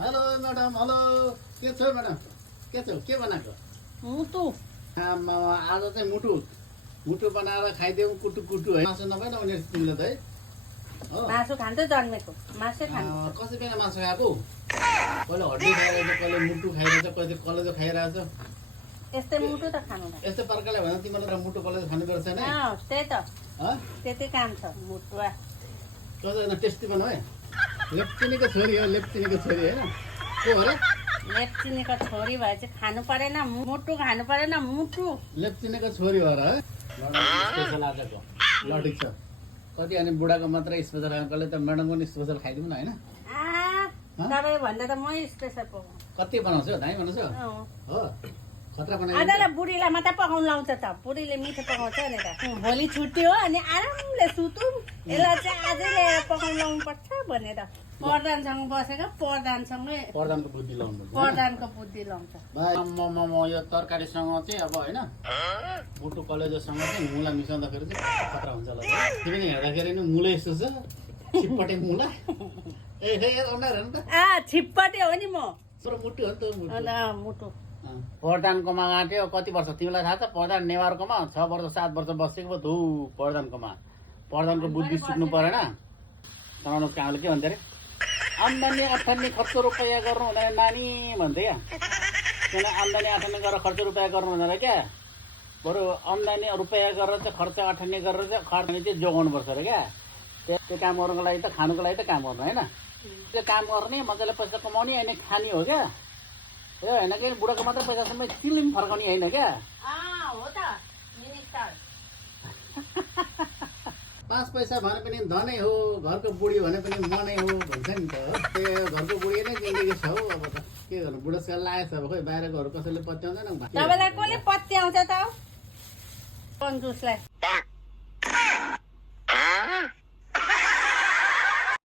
hello madam hello के छ madam के बनाएको मुटु आमा आज चाहिँ मुटु बनाएर खाइदेऊ कुटु कुटु है मासु नभएन उनीहरू तिमीले त है हो मासु खान्छ जन्मेको मासु खान्छ कसै बिना मासु खाएको कहिले हड्डी खाइरहेछ कहिले मुटु खाइरहेछ कहिले कलेजो खाइरहेछ यस्तै मुटु त खानु न यस्तो प्रकारले भन्दा तिमीले मुटु कलेजो खानुपर्छ नि त्यही त त्यति काम छ मुटु कसैजना टेस्टी बनाऊ है लेप्चिनीको छोरी हो लेप्चिनीको छोरी होइन को हो र लेप्चिनीको छोरी भए चाहिँ खानु परेन मुटु खानु परेन मुटु लेप्चिनीको छोरी हो र स्पेसल आजको ल ठिक छ कति अनि बुढाको मात्रै स्पेसल खाएकोले त म्याडमको नि स्पेसल खाइदिउँ न होइन तपाईँ भन्दा त मै स्पेसल पकाउँछु कति बनाउँछु दाइ बनाउँछु हो खतरा बनाइ आजलाई बुढीलाई मात्रै पकाउनु लाउँछ त बुढीले मिठो पकाउँछ नि त भोलि छुट्टी हो अनि आरामले सुतौँ यसलाई चाहिँ आजै ल्याएर पकाउनु लाउनु पर्छ भनेर प्रधानसँग बसेको प्रधानको बुद्धि लाउनु प्रधानको बुद्धि लाउँछ यो तरकारीसँग चाहिँ अब होइन मुटु कलेजोसँग चाहिँ मुला मिसाउँदाखेरि चाहिँ खतरा हुन्छ होला तिमी पनि हेर्दाखेरि नि मुला यस्तो छ छिप्पटे मुला ए अनुहार हेर्नु त छिप्पटे हो नि म तर मुटु हो नि त मुटु प्रधानकोमा आँट्यो कति वर्ष तिमीलाई थाहा छ प्रधान नेवारकोमा 6 वर्ष 7 वर्ष बसेको धु प्रधानकोमा प्रधानको बुद्धि चुक्नु परेन तनाउनु कामले के भन्छ अरे आम्दानी अठानी खर्च रुपियाँ गर्नु हुँदैन नानी भन्थे क्या किन आम्दानी अठानी गरेर खर्च रुपियाँ गर्नु हुँदैन क्या बरु आम्दानी रुपियाँ गरेर चाहिँ खर्च अठानी गरेर चाहिँ खर्च चाहिँ जोगाउनु पर्छ अरे क्या त्यो काम गर्नुको लागि त खानुको लागि त काम गर्नु होइन त्यो काम गर्ने मजाले पैसा कमाउने अनि खाने हो क्या ए होइन कि बुढाको मात्रै पैसासम्म चिलिम फर्काउने होइन क्या हो त मिनिस्टर 5 पैसा भने पनि धनै हो घरको बुढी भने पनि मनै हो भन्छ नि त त्यो घरको बुढी नै जिन्दगी छ हौ अब त के गर्नु बुढेसकाल लागेको छ अब खोइ बाहिरको कसैले पत्याउँदैन तपाईँलाई कसले पत्याउँछ त कन्जुसलाई